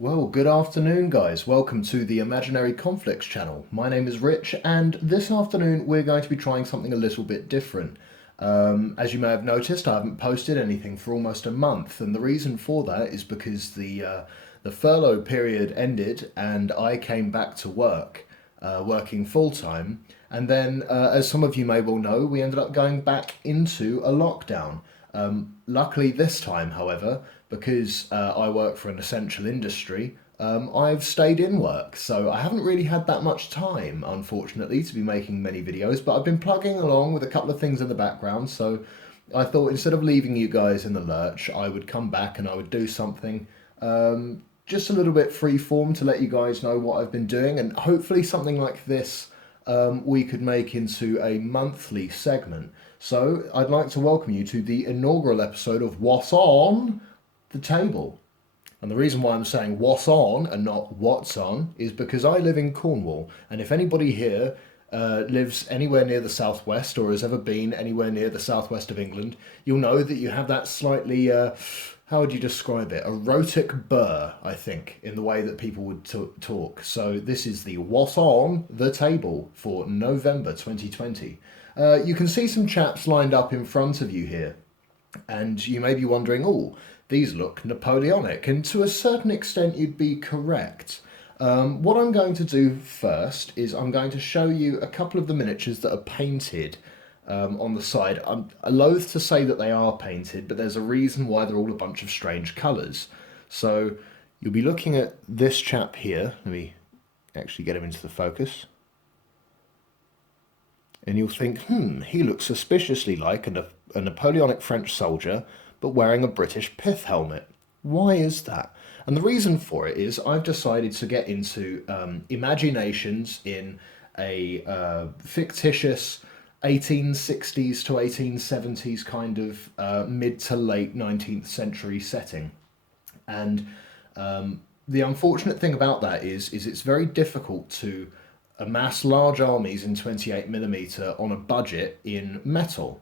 Well, good afternoon, guys. Welcome to the Imaginary Conflicts channel. My name is Rich, and this afternoon we're going to be trying something a little bit different. As you may have noticed, I haven't posted anything for almost a month, and the reason for that is because the furlough period ended, and I came back to work, working full time. And then, as some of you may well know, we ended up going back into a lockdown. Luckily, this time, however, because I work for an essential industry, I've stayed in work. So I haven't really had that much time, unfortunately, to be making many videos, but I've been plugging along with a couple of things in the background. So I thought instead of leaving you guys in the lurch, I would come back and I would do something just a little bit free form to let you guys know what I've been doing, and hopefully something like this we could make into a monthly segment. So I'd like to welcome you to the inaugural episode of Wasson The Table. And the reason why I'm saying what's on and not what's on is because I live in Cornwall, and if anybody here lives anywhere near the southwest or has ever been anywhere near the southwest of England, you'll know that you have that slightly, how would you describe it? Erotic burr, I think, in the way that people would talk. So this is the what's on the table for November 2020. You can see some chaps lined up in front of you here. And you may be wondering, oh, these look Napoleonic. And to a certain extent, you'd be correct. What I'm going to do first is I'm going to show you a couple of the miniatures that are painted on the side. I'm loath to say that they are painted, but there's a reason why they're all a bunch of strange colours. So you'll be looking at this chap here. Let me actually get him into the focus. And you'll think, he looks suspiciously like a Napoleonic French soldier, but wearing a British pith helmet. Why is that? And the reason for it is I've decided to get into imaginations in a fictitious 1860s to 1870s kind of mid to late 19th century setting. And the unfortunate thing about that is it's very difficult to amass large armies in 28 millimeter on a budget in metal,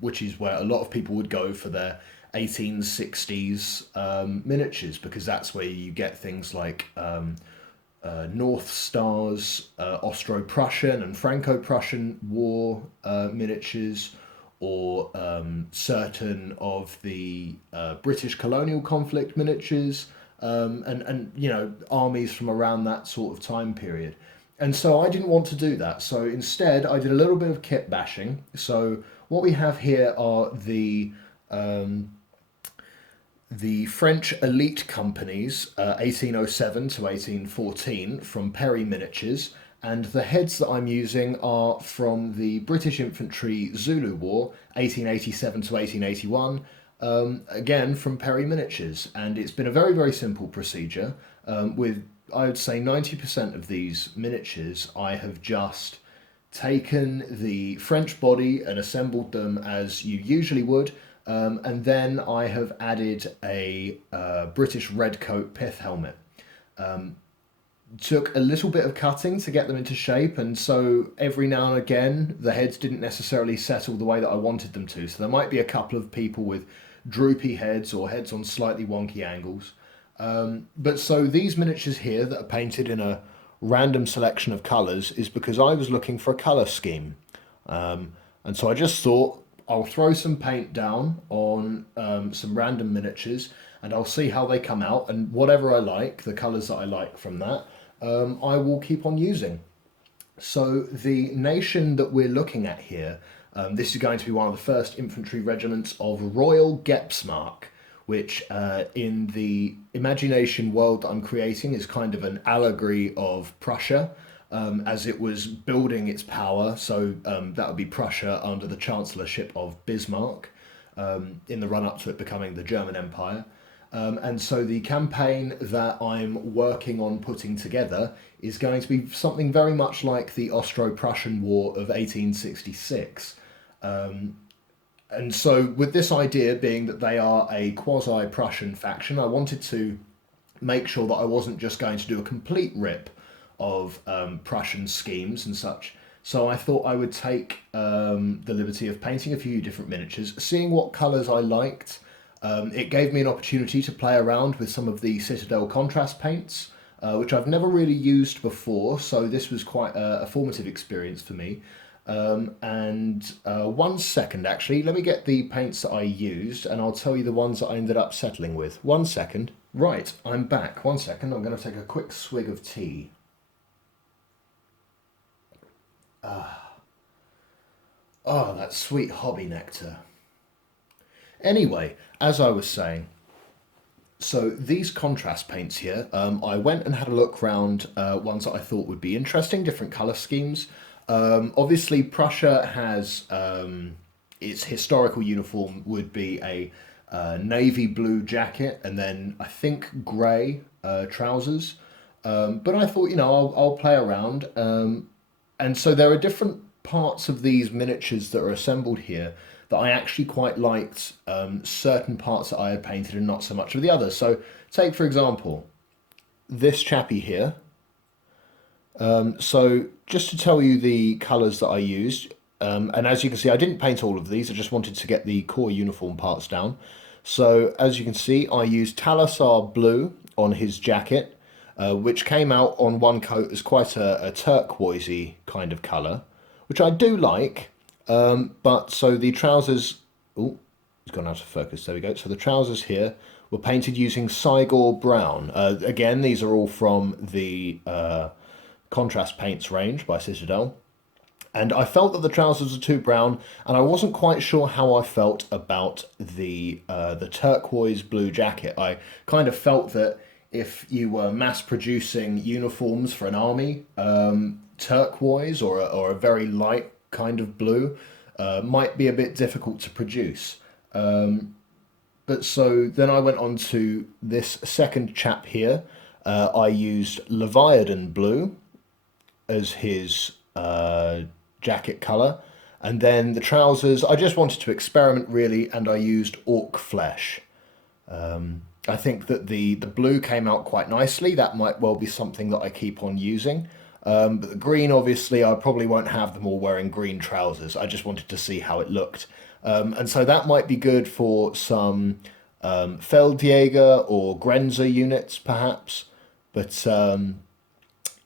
which is where a lot of people would go for their 1860s miniatures, because that's where you get things like North Stars, Austro-Prussian and Franco-Prussian war miniatures, or certain of the British colonial conflict miniatures, and armies from around that sort of time period. And so I didn't want to do that. So instead, I did a little bit of kit bashing. So what we have here are the French elite companies, 1807 to 1814, from Perry Miniatures, and the heads that I'm using are from the British Infantry Zulu War, 1887 to 1881, again from Perry Miniatures. And it's been a very, very simple procedure. With, I would say, 90% of these miniatures, I have just taken the French body and assembled them as you usually would. And then I have added a British redcoat pith helmet. Took a little bit of cutting to get them into shape, and so every now and again the heads didn't necessarily settle the way that I wanted them to. So there might be a couple of people with droopy heads or heads on slightly wonky angles. But so these miniatures here that are painted in a random selection of colours is because I was looking for a colour scheme. And so I just thought I'll throw some paint down on some random miniatures, and I'll see how they come out, and whatever I like, the colours that I like from that, I will keep on using. So the nation that we're looking at here, this is going to be one of the first infantry regiments of Royal Gepsmark, which in the imagination world that I'm creating is kind of an allegory of Prussia, as it was building its power. So that would be Prussia under the chancellorship of Bismarck, in the run up to it becoming the German Empire. And so the campaign that I'm working on putting together is going to be something very much like the Austro-Prussian War of 1866. And so with this idea being that they are a quasi-Prussian faction, I wanted to make sure that I wasn't just going to do a complete rip of Prussian schemes and such. So I thought I would take the liberty of painting a few different miniatures, seeing what colours I liked, It gave me an opportunity to play around with some of the Citadel contrast paints, which I've never really used before, so this was quite a formative experience for me. And 1 second, actually, let me get the paints that I used, and I'll tell you the ones that I ended up settling with. 1 second. Right, I'm back. 1 second, I'm going to take a quick swig of tea. Oh, that sweet hobby nectar. Anyway, as I was saying, so these contrast paints here, I went and had a look round ones that I thought would be interesting, different colour schemes. Obviously, Prussia has its historical uniform would be a navy blue jacket and then I think grey trousers. But I thought, I'll play around. And so there are different parts of these miniatures that are assembled here that I actually quite liked, certain parts that I had painted and not so much of the others. So take, for example, this chappy here. So just to tell you the colours that I used, and as you can see, I didn't paint all of these, I just wanted to get the core uniform parts down. So as you can see, I used Talassar blue on his jacket, which came out on one coat as quite a turquoisey kind of colour, which I do like. But so the trousers, oh, it's gone out of focus. There we go. So the trousers here were painted using Cygor brown. Again, these are all from the contrast paints range by Citadel. And I felt that the trousers were too brown, and I wasn't quite sure how I felt about the turquoise blue jacket. I kind of felt that if you were mass producing uniforms for an army, turquoise or a very light kind of blue might be a bit difficult to produce. But so then I went on to this second chap here. I used Leviathan blue as his jacket colour. And then the trousers, I just wanted to experiment really, and I used orc flesh. I think that the blue came out quite nicely. That might well be something that I keep on using. But the green, obviously, I probably won't have them all wearing green trousers. I just wanted to see how it looked. And so that might be good for some Feldjäger or Grenzer units, perhaps. But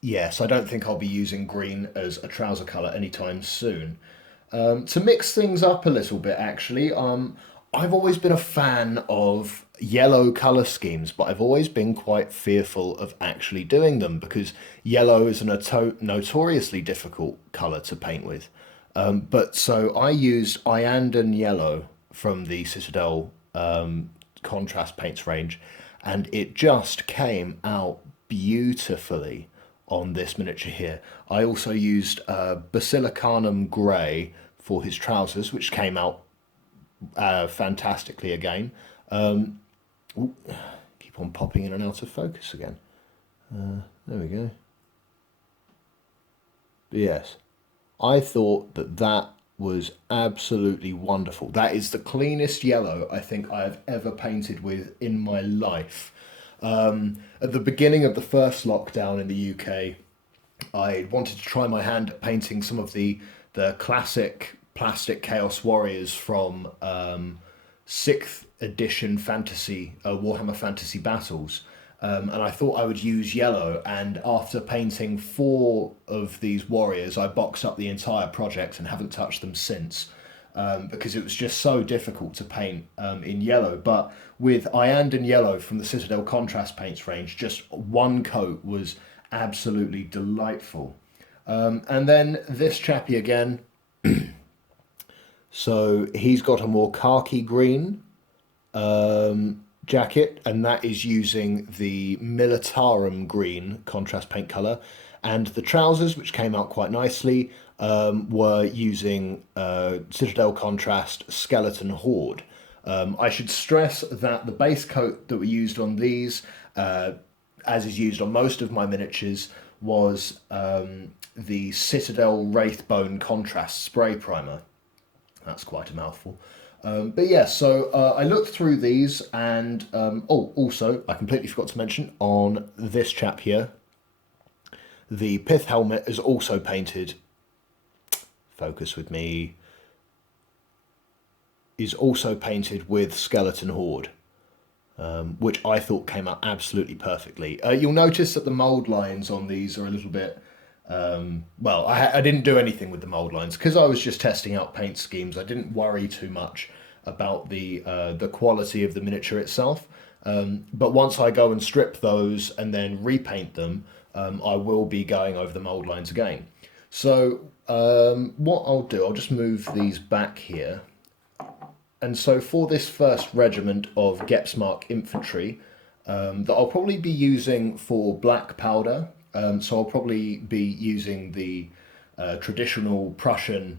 yes, I don't think I'll be using green as a trouser colour anytime soon. To mix things up a little bit, actually, I've always been a fan of yellow colour schemes, but I've always been quite fearful of actually doing them because yellow is a notoriously difficult colour to paint with. But so I used Iandan yellow from the Citadel contrast paints range, and it just came out beautifully on this miniature here. I also used Basilicanum grey for his trousers, which came out fantastically again. Ooh, keep on popping in and out of focus again. There we go. But yes, I thought that was absolutely wonderful. That is the cleanest yellow I think I have ever painted with in my life. At the beginning of the first lockdown in the UK, I wanted to try my hand at painting some of the classic plastic Chaos Warriors from 6th edition fantasy Warhammer Fantasy Battles. And I thought I would use yellow, and after painting 4 of these warriors, I boxed up the entire project and haven't touched them since. Because it was just so difficult to paint in yellow. But with Iandan yellow from the Citadel contrast paints range, just one coat was absolutely delightful. And then this chappy again. So he's got a more khaki green jacket, and that is using the Militarum green contrast paint colour. And the trousers, which came out quite nicely, were using Citadel Contrast Skeleton Horde. I should stress that the base coat that we used on these, as is used on most of my miniatures, was the Citadel Wraithbone Contrast Spray Primer. That's quite a mouthful. But yeah, so I looked through these, and also, I completely forgot to mention, on this chap here, the pith helmet is also painted. Focus with me. is also painted with Skeleton Horde, which I thought came out absolutely perfectly. You'll notice that the mold lines on these are a little bit. Well, I didn't do anything with the mold lines because I was just testing out paint schemes. I didn't worry too much about the quality of the miniature itself. But once I go and strip those and then repaint them, I will be going over the mold lines again. So what I'll do, I'll just move these back here. And so for this first regiment of Gepsmark infantry, that I'll probably be using for black powder. So I'll probably be using the traditional Prussian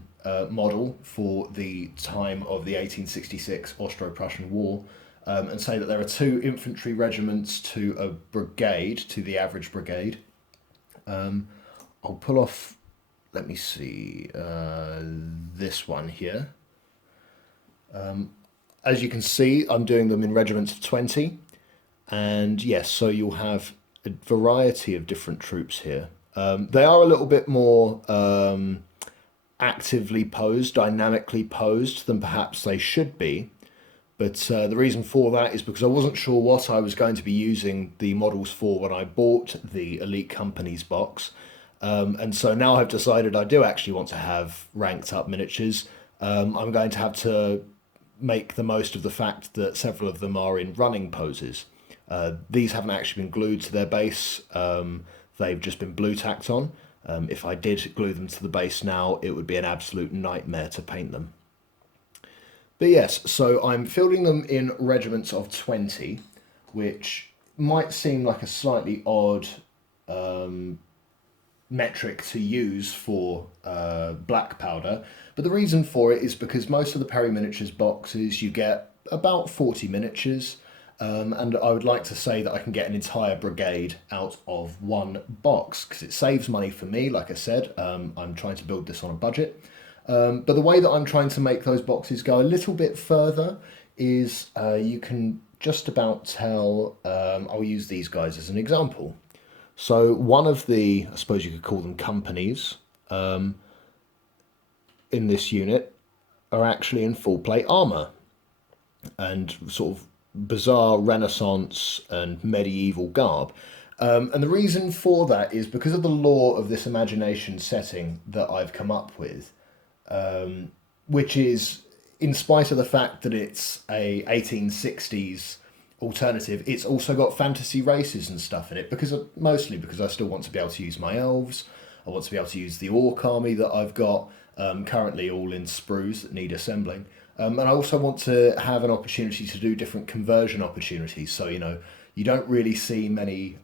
model for the time of the 1866 Austro-Prussian War, and say that there are two infantry regiments to a brigade, to the average brigade. I'll pull off, let me see, this one here. As you can see, I'm doing them in regiments of 20. And yes, so you'll have a variety of different troops here. They are a little bit more actively posed, dynamically posed than perhaps they should be. But the reason for that is because I wasn't sure what I was going to be using the models for when I bought the Elite Companies box. And so now I've decided I do actually want to have ranked up miniatures. I'm going to have to make the most of the fact that several of them are in running poses. These haven't actually been glued to their base. They've just been blue tacked on. If I did glue them to the base now, it would be an absolute nightmare to paint them. But yes, so I'm fielding them in regiments of 20, which might seem like a slightly odd metric to use for black powder, but the reason for it is because most of the Perry Miniatures boxes you get about 40 miniatures, and I would like to say that I can get an entire brigade out of one box because it saves money for me. Like I said, I'm trying to build this on a budget, but the way that I'm trying to make those boxes go a little bit further is you can just about tell. I'll use these guys as an example. So one of the, I suppose you could call them companies, in this unit are actually in full plate armor and sort of bizarre Renaissance and medieval garb. And the reason for that is because of the lore of this imagination setting that I've come up with, which is, in spite of the fact that it's a 1860s alternative, it's also got fantasy races and stuff in it, because mostly because I still want to be able to use my elves. I want to be able to use the orc army that I've got currently all in sprues that need assembling. And I also want to have an opportunity to do different conversion opportunities. So, you don't really see many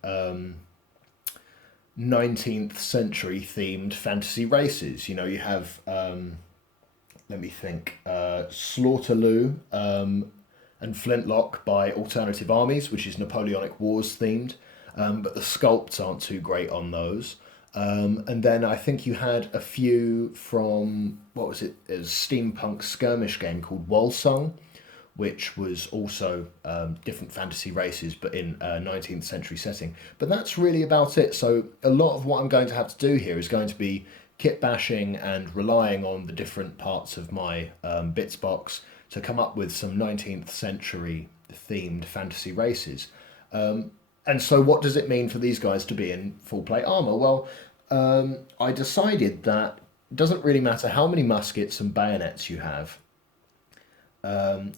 19th century themed fantasy races. You have, let me think, Slaughterloo and Flintlock by Alternative Armies, which is Napoleonic Wars themed, but the sculpts aren't too great on those. And then I think you had a few from, what was it, a steampunk skirmish game called Walsung, which was also different fantasy races, but in a 19th century setting. But that's really about it. So a lot of what I'm going to have to do here is going to be kit bashing and relying on the different parts of my bits box to come up with some 19th century themed fantasy races. And so what does it mean for these guys to be in full plate armor? Well, I decided that it doesn't really matter how many muskets and bayonets you have.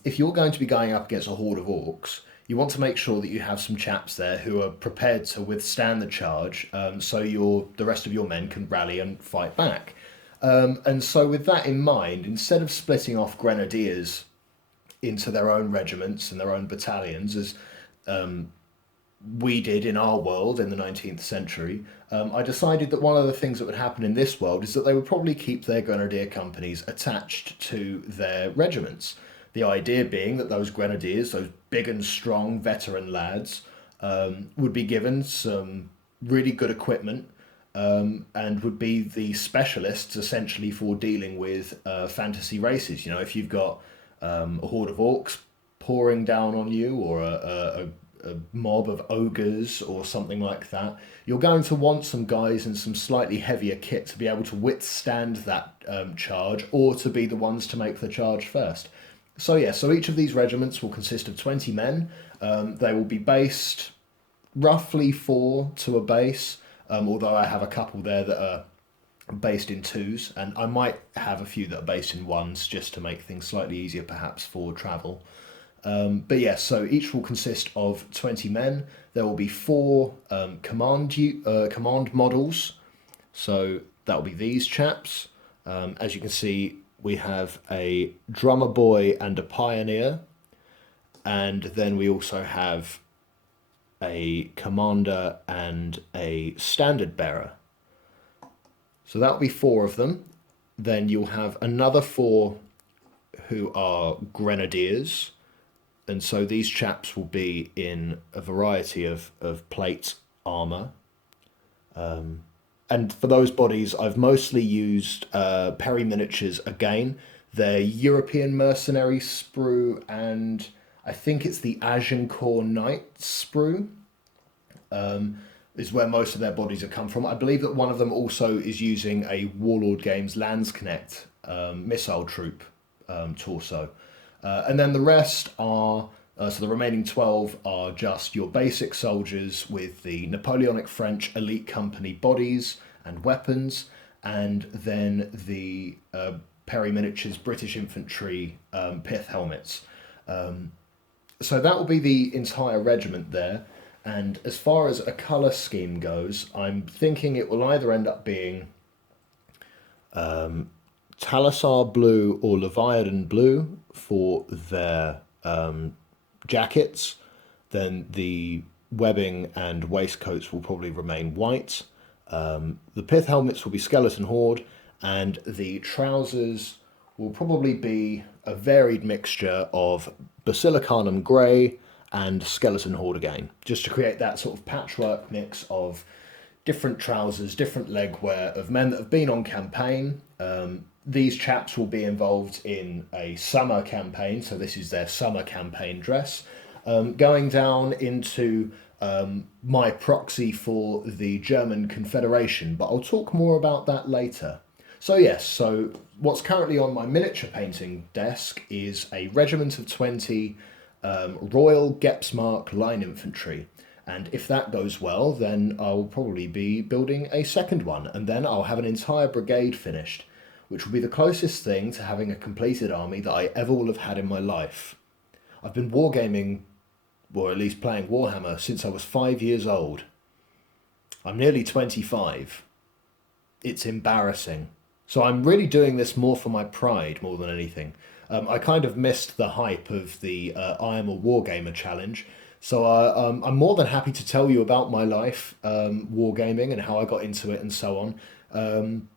If you're going to be going up against a horde of orcs, you want to make sure that you have some chaps there who are prepared to withstand the charge, so the rest of your men can rally and fight back. And so with that in mind, instead of splitting off grenadiers into their own regiments and their own battalions, as we did in our world in the 19th century, I decided that one of the things that would happen in this world is that they would probably keep their grenadier companies attached to their regiments. The idea being that those grenadiers, those big and strong veteran lads, would be given some really good equipment, and would be the specialists essentially for dealing with fantasy races. If you've got a horde of orcs pouring down on you, or a mob of ogres or something like that, you're going to want some guys in some slightly heavier kit to be able to withstand that charge, or to be the ones to make the charge first. So yeah, so each of these regiments will consist of 20 men. They will be based roughly four to a base, although I have a couple there that are based in twos, and I might have a few that are based in ones just to make things slightly easier perhaps for travel. But yes, so each will consist of 20 men. There will be four command models. So that will be these chaps. As you can see, we have a drummer boy and a pioneer, and then we also have a commander and a standard bearer. So that'll be four of them. Then you'll have another four who are grenadiers. And so these chaps will be in a variety of plate armor. And for those bodies, I've mostly used Perry miniatures again. They're European mercenary sprue, and I think it's the Agincourt Knight sprue. Is where most of their bodies have come from. I believe that one of them also is using a Warlord Games Landsknecht missile troop torso. And then the rest are, so the remaining 12 are just your basic soldiers with the Napoleonic French elite company bodies and weapons, and then the Perry Miniatures British Infantry pith helmets. So that will be the entire regiment there. And as far as a colour scheme goes, I'm thinking it will either end up being Thalasar blue or Leviathan blue for their jackets. Then the webbing and waistcoats will probably remain white. The pith helmets will be Skeleton Horde, and the trousers will probably be a varied mixture of Basilicanum Grey and Skeleton Horde again, just to create that sort of patchwork mix of different trousers, different leg wear of men that have been on campaign. These chaps will be involved in a summer campaign, so this is their summer campaign dress, going down into my proxy for the German Confederation, but I'll talk more about that later. So yes, so what's currently on my miniature painting desk is a regiment of 20 Royal Gepsmark Line Infantry. And if that goes well, then I'll probably be building a second one, and then I'll have an entire brigade finished, which will be the closest thing to having a completed army that I ever will have had in my life. I've been wargaming, or at least playing Warhammer, since I was 5 years old. I'm nearly 25. It's embarrassing. So I'm really doing this more for my pride more than anything. I kind of missed the hype of the I Am a Wargamer challenge, so I'm more than happy to tell you about my life wargaming and how I got into it and so on.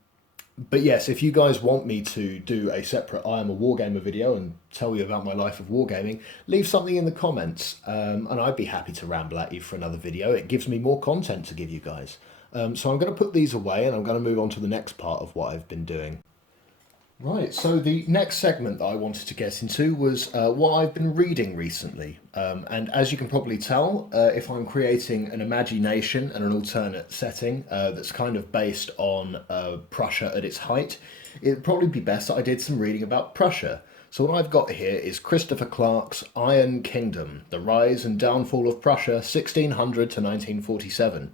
But yes, if you guys want me to do a separate I Am a Wargamer video and tell you about my life of wargaming, leave something in the comments, and I'd be happy to ramble at you for another video. It gives me more content to give you guys. So I'm going to put these away and I'm going to move on to the next part of what I've been doing. Right, so the next segment that I wanted to get into was what I've been reading recently. And as you can probably tell, if I'm creating an imagination and an alternate setting that's kind of based on Prussia at its height, it'd probably be best that I did some reading about Prussia. So what I've got here is Christopher Clark's Iron Kingdom, The Rise and Downfall of Prussia, 1600 to 1947.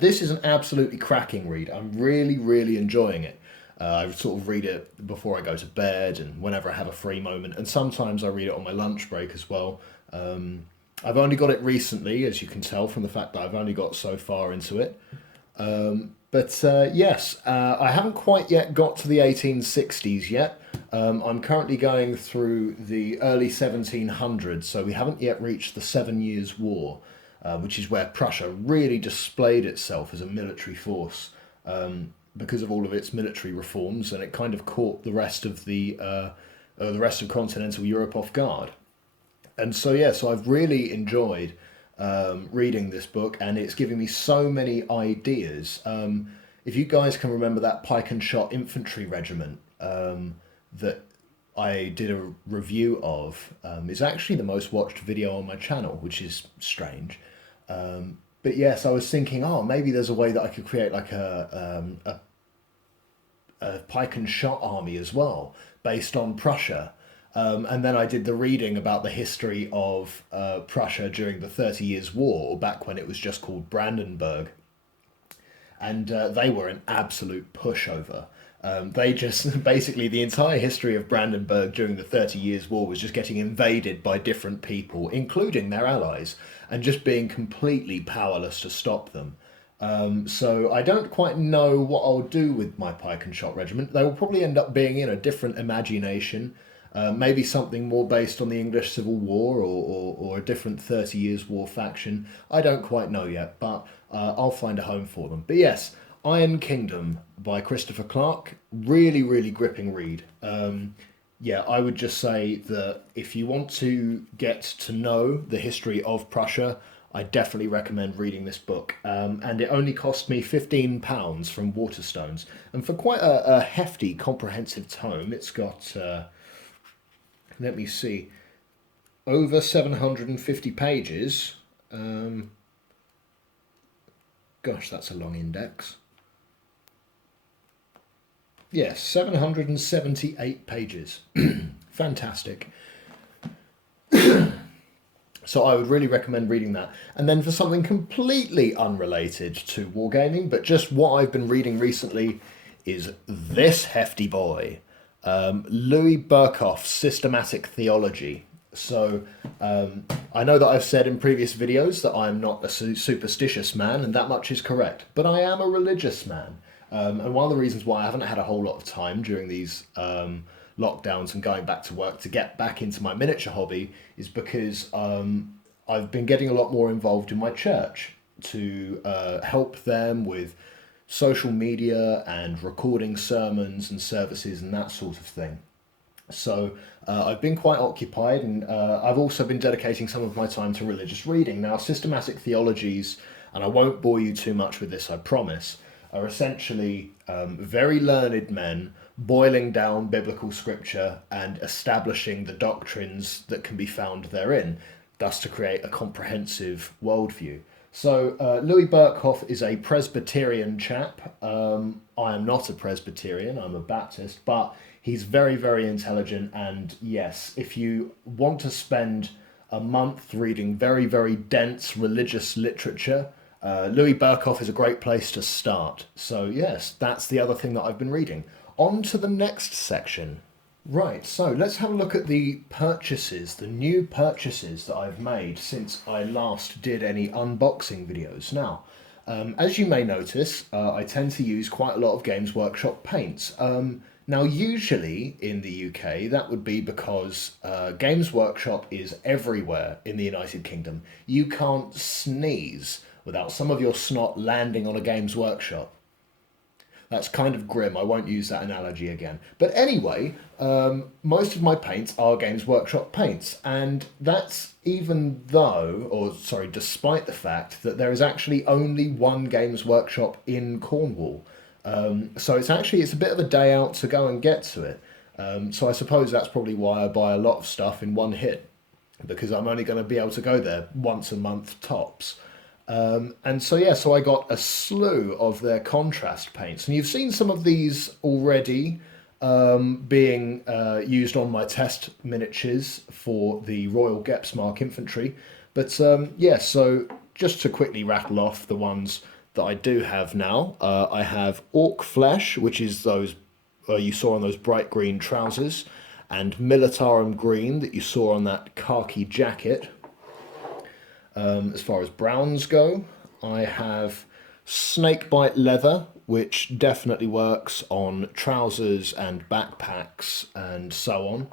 This is an absolutely cracking read. I'm really, really enjoying it. I sort of read it before I go to bed and whenever I have a free moment, and sometimes I read it on my lunch break as well. I've only got it recently, as you can tell from the fact that I've only got so far into it. Yes, I haven't quite yet got to the 1860s yet. I'm currently going through the early 1700s, so we haven't yet reached the 7 Years' War, which is where Prussia really displayed itself as a military force. Because of all of its military reforms, and it kind of caught the rest of continental Europe off guard. And so yeah, so I've really enjoyed reading this book, and it's giving me so many ideas. If you guys can remember that pike and shot infantry regiment that I did a review of, is actually the most watched video on my channel, which is strange. But yes, I was thinking, oh, maybe there's a way that I could create like a pike and shot army as well, based on Prussia. And then I did the reading about the history of Prussia during the 30 Years' War, or back when it was just called Brandenburg. And they were an absolute pushover. They just basically the entire history of Brandenburg during the 30 Years' War was just getting invaded by different people, including their allies, and just being completely powerless to stop them. So I don't quite know what I'll do with my pike and shot regiment. They will probably end up being in a different imagination, maybe something more based on the English Civil War or a different 30 Years' War faction. I don't quite know yet, but I'll find a home for them. But yes, Iron Kingdom by Christopher Clark, really, really gripping read. Yeah, I would just say that if you want to get to know the history of Prussia, I definitely recommend reading this book. And it only cost me £15 from Waterstones. And for quite a hefty, comprehensive tome, it's got, let me see, over 750 pages. Gosh, that's a long index. Yes, 778 pages. Fantastic. So I would really recommend reading that. And then for something completely unrelated to wargaming, but just what I've been reading recently, is this hefty boy. Louis Berkhof's Systematic Theology. So I know that I've said in previous videos that I'm not a superstitious man, and that much is correct. But I am a religious man. And one of the reasons why I haven't had a whole lot of time during these lockdowns and going back to work to get back into my miniature hobby is because I've been getting a lot more involved in my church to help them with social media and recording sermons and services and that sort of thing. So I've been quite occupied, and I've also been dedicating some of my time to religious reading. Now, systematic theologies, and I won't bore you too much with this, I promise, are essentially very learned men boiling down biblical scripture and establishing the doctrines that can be found therein, thus to create a comprehensive worldview. So Louis Berkhof is a Presbyterian chap. I am not a Presbyterian, I'm a Baptist, but he's very, very intelligent. And yes, if you want to spend a month reading very, very dense religious literature, Louis Berkhof is a great place to start. So yes, that's the other thing that I've been reading. On to the next section. Right, so let's have a look at the purchases, the new purchases that I've made since I last did any unboxing videos. Now, as you may notice, I tend to use quite a lot of Games Workshop paints. Now, usually in the UK, that would be because Games Workshop is everywhere in the United Kingdom. You can't sneeze without some of your snot landing on a Games Workshop. That's kind of grim. I won't use that analogy again. But anyway, most of my paints are Games Workshop paints. And that's even though, or sorry, despite the fact that there is actually only one Games Workshop in Cornwall. So it's a bit of a day out to go and get to it. So I suppose that's probably why I buy a lot of stuff in one hit, because I'm only going to be able to go there once a month tops. And so yeah, so I got a slew of their contrast paints, and you've seen some of these already being used on my test miniatures for the Royal Gepsmark Infantry. But yeah, so just to quickly rattle off the ones that I do have now, I have Orc Flesh, which is those you saw on those bright green trousers, and Militarum Green that you saw on that khaki jacket. As far as browns go, I have Snakebite Leather, which definitely works on trousers and backpacks and so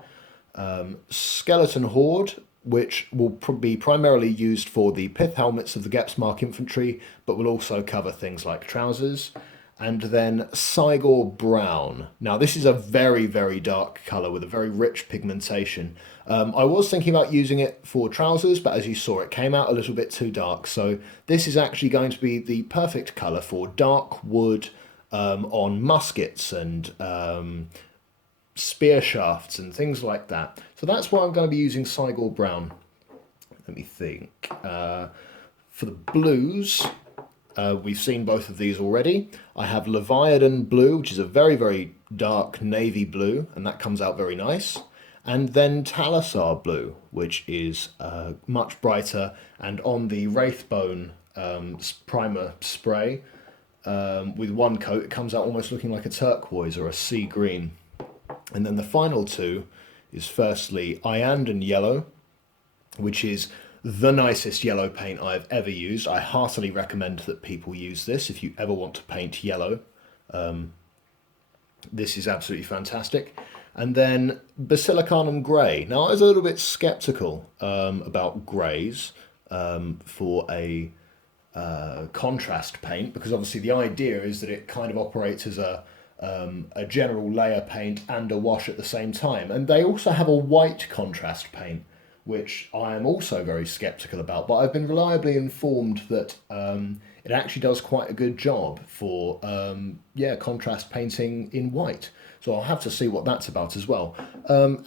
on. Skeleton Horde, which will be primarily used for the pith helmets of the Gepsmark Infantry, but will also cover things like trousers. And then Cygor Brown. Now, this is a very, very dark colour with a very rich pigmentation. I was thinking about using it for trousers, but as you saw, it came out a little bit too dark. So this is actually going to be the perfect colour for dark wood on muskets and spear shafts and things like that. So that's why I'm going to be using Cygor Brown. Let me think. For the blues, we've seen both of these already. I have Leviathan Blue, which is a very, very dark navy blue, and that comes out very nice. and then Thalasar blue, which is much brighter, and on the Wraithbone primer spray, with one coat, it comes out almost looking like a turquoise or a sea green. And then the final two is firstly Iandan yellow, which is the nicest yellow paint I've ever used. I heartily recommend that people use this if you ever want to paint yellow. This is absolutely fantastic. And then Basilicanum Grey. Now, I was a little bit skeptical about greys for a contrast paint, because obviously the idea is that it kind of operates as a general layer paint and a wash at the same time. And they also have a white contrast paint, which I am also very skeptical about, but I've been reliably informed that it actually does quite a good job for contrast painting in white. So I'll have to see what that's about as well.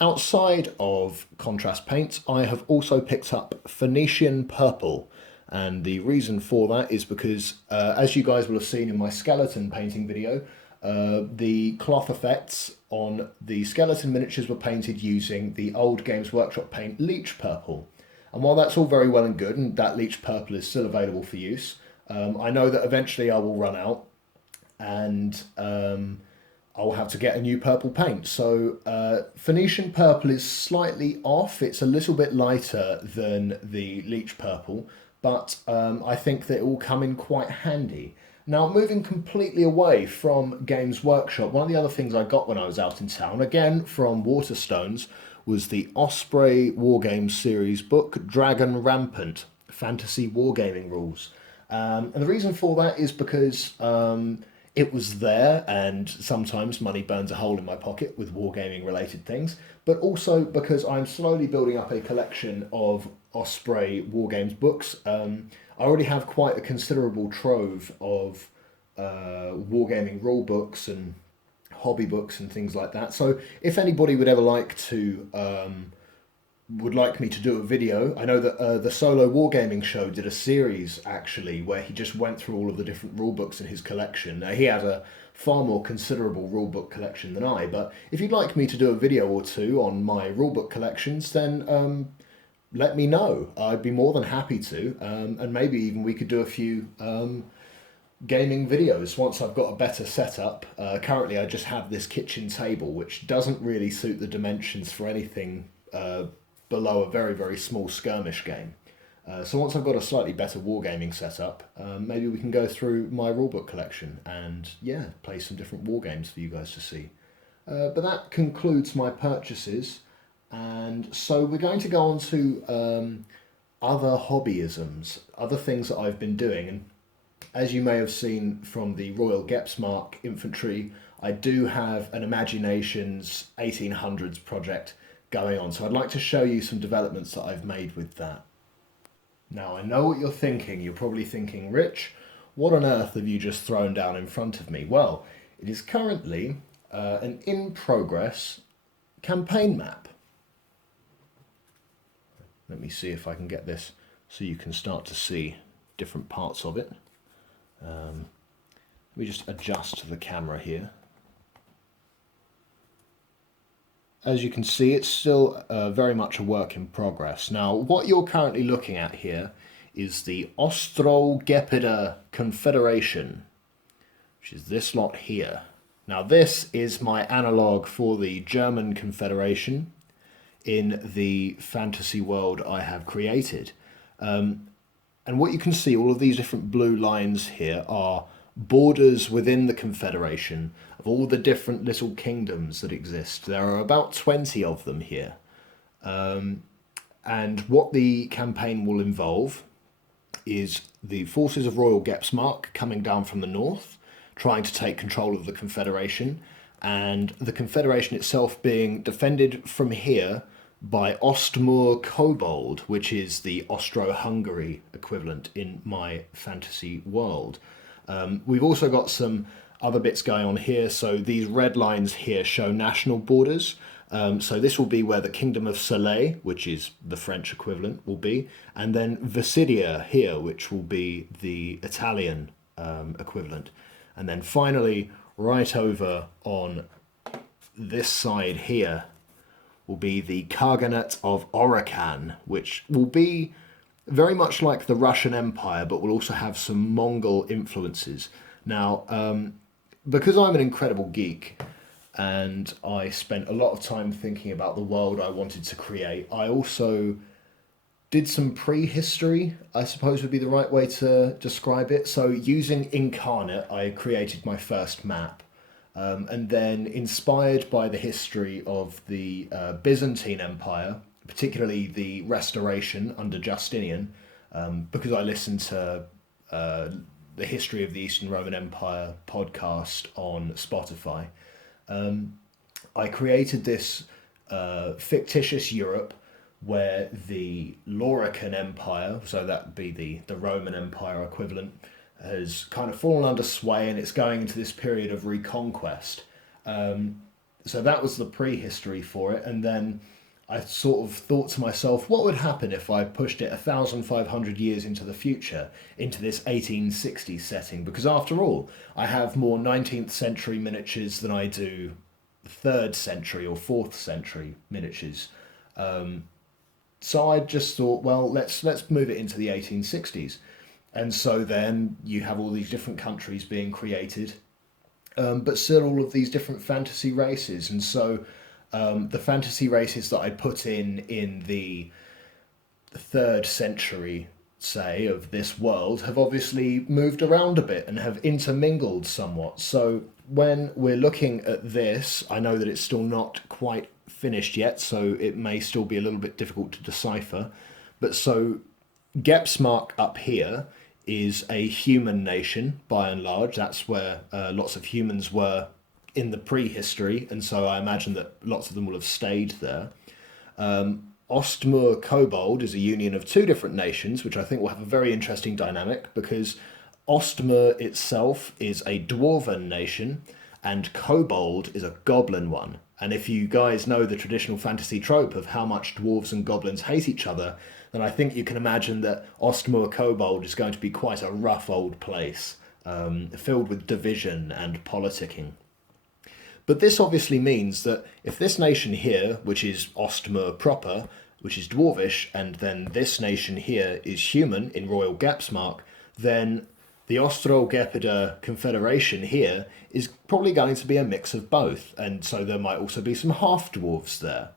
Outside of contrast paints, I have also picked up Phoenician purple. And the reason for that is because, as you guys will have seen in my skeleton painting video, the cloth effects on the skeleton miniatures were painted using the old Games Workshop paint Leech Purple. And while that's all very well and good, and that Leech Purple is still available for use, I know that eventually I will run out, and I'll have to get a new purple paint. So Phoenician Purple is slightly off. It's a little bit lighter than the Leech Purple, but I think that it will come in quite handy. Now, moving completely away from Games Workshop, one of the other things I got when I was out in town, again from Waterstones, was the Osprey Wargames series book, Dragon Rampant, Fantasy Wargaming Rules. And the reason for that is because it was there, and sometimes money burns a hole in my pocket with wargaming related things, but also because I'm slowly building up a collection of Osprey Wargames books. I already have quite a considerable trove of wargaming rule books and hobby books and things like that. So if anybody would ever like to would like me to do a video, I know that the Solo Wargaming Show did a series actually where he just went through all of the different rule books in his collection. Now, he has a far more considerable rulebook collection than I, but if you'd like me to do a video or two on my rulebook collections, then let me know. I'd be more than happy to, and maybe even we could do a few gaming videos once I've got a better setup. Currently I just have this kitchen table which doesn't really suit the dimensions for anything below a very, very small skirmish game. So once I've got a slightly better wargaming setup, maybe we can go through my rulebook collection and play some different wargames for you guys to see. But that concludes my purchases, and so we're going to go on to other hobbyisms, other things that I've been doing. And as you may have seen from the Royal Gepsmark infantry, I do have an Imaginations 1800s project going on, so I'd like to show you some developments that I've made with that. Now, I know what you're thinking. You're probably thinking, Rich, what on earth have you just thrown down in front of me? Well, it is currently an in-progress campaign map. Let me see if I can get this so you can start to see different parts of it. Let me just adjust the camera here. As you can see, it's still very much a work in progress. Now, what you're currently looking at here is the Austro-Gepida Confederation, which is this lot here. Now, this is my analogue for the German Confederation in the fantasy world I have created. And what you can see, all of these different blue lines here are borders within the Confederation of all the different little kingdoms that exist. There are about 20 of them here. And what the campaign will involve is the forces of Royal Gepsmark coming down from the north, trying to take control of the Confederation, and the Confederation itself being defended from here by Ostmur Kobold, which is the Austro-Hungary equivalent in my fantasy world. We've also got some other bits going on here. So these red lines here show national borders. So this will be where the Kingdom of Soleil, which is the French equivalent, will be. And then Visidia here, which will be the Italian equivalent. And then finally, right over on this side here, will be the Khaganate of Orakan, which will be very much like the Russian Empire, but will also have some Mongol influences. Now, because I'm an incredible geek and I spent a lot of time thinking about the world I wanted to create, I also did some prehistory, I suppose would be the right way to describe it. So, using Incarnate, I created my first map. And then, inspired by the history of the Byzantine Empire, particularly the Restoration under Justinian, because I listened to uh, the History of the Eastern Roman Empire podcast on Spotify, I created this fictitious Europe where the Laurican Empire, so that would be the Roman Empire equivalent, has kind of fallen under sway and it's going into this period of reconquest. So that was the prehistory for it. And then I sort of thought to myself, what would happen if I pushed it 1,500 years into the future, into this 1860s setting? Because after all, I have more 19th century miniatures than I do 3rd century or 4th century miniatures. So I just thought, well, let's move it into the 1860s. And so then you have all these different countries being created, but still all of these different fantasy races. And so the fantasy races that I put in the 3rd century, say, of this world have obviously moved around a bit and have intermingled somewhat. So when we're looking at this, I know that it's still not quite finished yet, so it may still be a little bit difficult to decipher. But so Gepsmark up here is a human nation by and large. That's where lots of humans were in the prehistory, and so I imagine that lots of them will have stayed there. Ostmur Kobold is a union of two different nations, which I think will have a very interesting dynamic because Ostmur itself is a dwarven nation and Kobold is a goblin one. And if you guys know the traditional fantasy trope of how much dwarves and goblins hate each other, then I think you can imagine that Ostmur Kobold is going to be quite a rough old place, filled with division and politicking. But this obviously means that if this nation here, which is Ostmur proper, which is dwarvish, and then this nation here is human in Royal Gapsmark, then the Austro-Gepida Confederation here is probably going to be a mix of both, and so there might also be some half-dwarves there.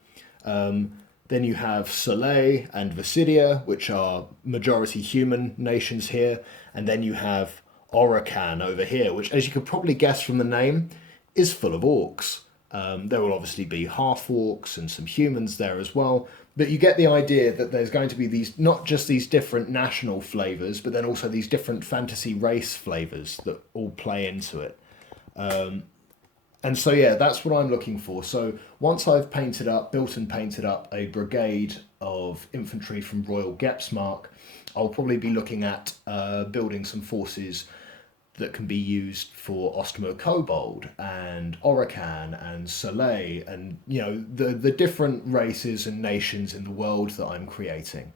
Then you have Soleil and Visidia, which are majority human nations here, and then you have Orakan over here, which, as you could probably guess from the name, is full of orcs. There will obviously be half-orcs and some humans there as well, but you get the idea that there's going to be these, not just these different national flavours, but then also these different fantasy race flavours that all play into it. And so, yeah, that's what I'm looking for. So once I've built and painted up a brigade of infantry from Royal Gepsmark, I'll probably be looking at building some forces that can be used for Ostmur Kobold and Orakan and Soleil and, you know, the different races and nations in the world that I'm creating.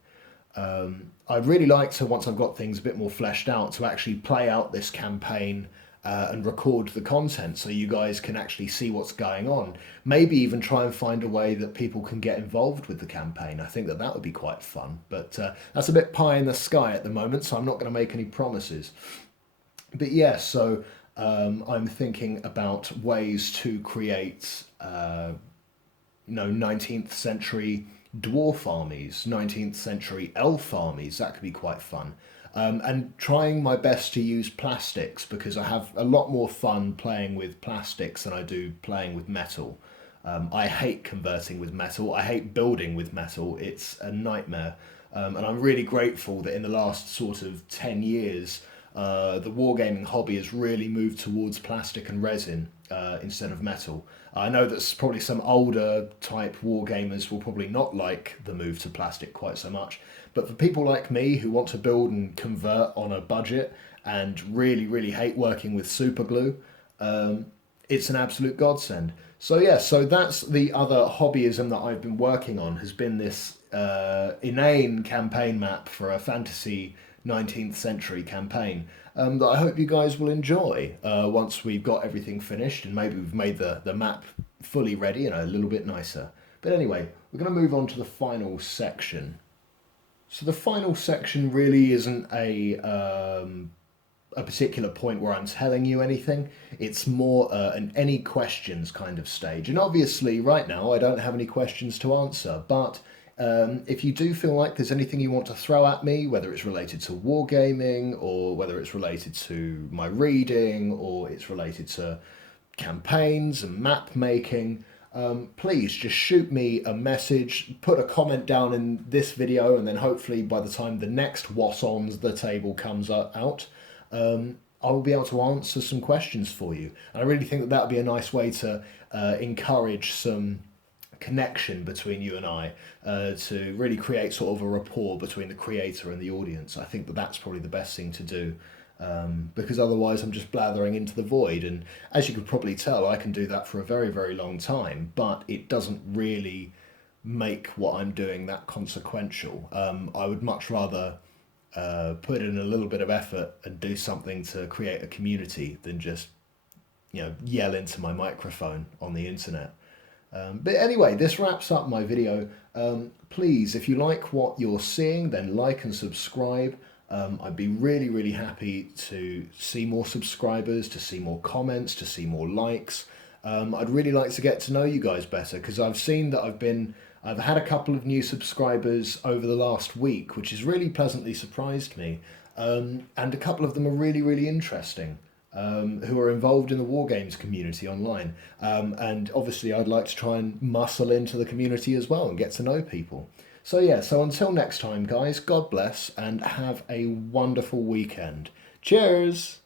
I'd really like to, once I've got things a bit more fleshed out, to actually play out this campaign and record the content so you guys can actually see what's going on. Maybe even try and find a way that people can get involved with the campaign. I think that that would be quite fun. But that's a bit pie in the sky at the moment, so I'm not going to make any promises. But yeah, so I'm thinking about ways to create, 19th century dwarf armies, 19th century elf armies. That could be quite fun. And trying my best to use plastics because I have a lot more fun playing with plastics than I do playing with metal. I hate converting with metal. I hate building with metal. It's a nightmare. And I'm really grateful that in the last sort of 10 years, the wargaming hobby has really moved towards plastic and resin instead of metal. I know that probably some older type wargamers will probably not like the move to plastic quite so much, but for people like me who want to build and convert on a budget and really, really hate working with super glue, it's an absolute godsend. So yeah, so that's the other hobbyism that I've been working on, has been this inane campaign map for a fantasy 19th century campaign that I hope you guys will enjoy once we've got everything finished and maybe we've made the map fully ready and a little bit nicer. But anyway, we're going to move on to the final section. So the final section really isn't a particular point where I'm telling you anything. It's more an any questions kind of stage. And obviously, right now, I don't have any questions to answer. But if you do feel like there's anything you want to throw at me, whether it's related to wargaming or whether it's related to my reading or it's related to campaigns and map making, please just shoot me a message, put a comment down in this video, and then hopefully by the time the next Wasson The Table comes out, I will be able to answer some questions for you. And I really think that that would be a nice way to encourage some connection between you and I, to really create sort of a rapport between the creator and the audience. I think that that's probably the best thing to do. Because otherwise I'm just blathering into the void. And as you could probably tell, I can do that for a very, very long time, but it doesn't really make what I'm doing that consequential. I would much rather put in a little bit of effort and do something to create a community than just, yell into my microphone on the internet. But anyway, this wraps up my video. Please, if you like what you're seeing, then like and subscribe. I'd be really, really happy to see more subscribers, to see more comments, to see more likes. I'd really like to get to know you guys better because I've seen that I've had a couple of new subscribers over the last week, which has really pleasantly surprised me. And a couple of them are really, really interesting, who are involved in the war games community online. And obviously I'd like to try and muscle into the community as well and get to know people. So yeah, so until next time, guys, God bless and have a wonderful weekend. Cheers!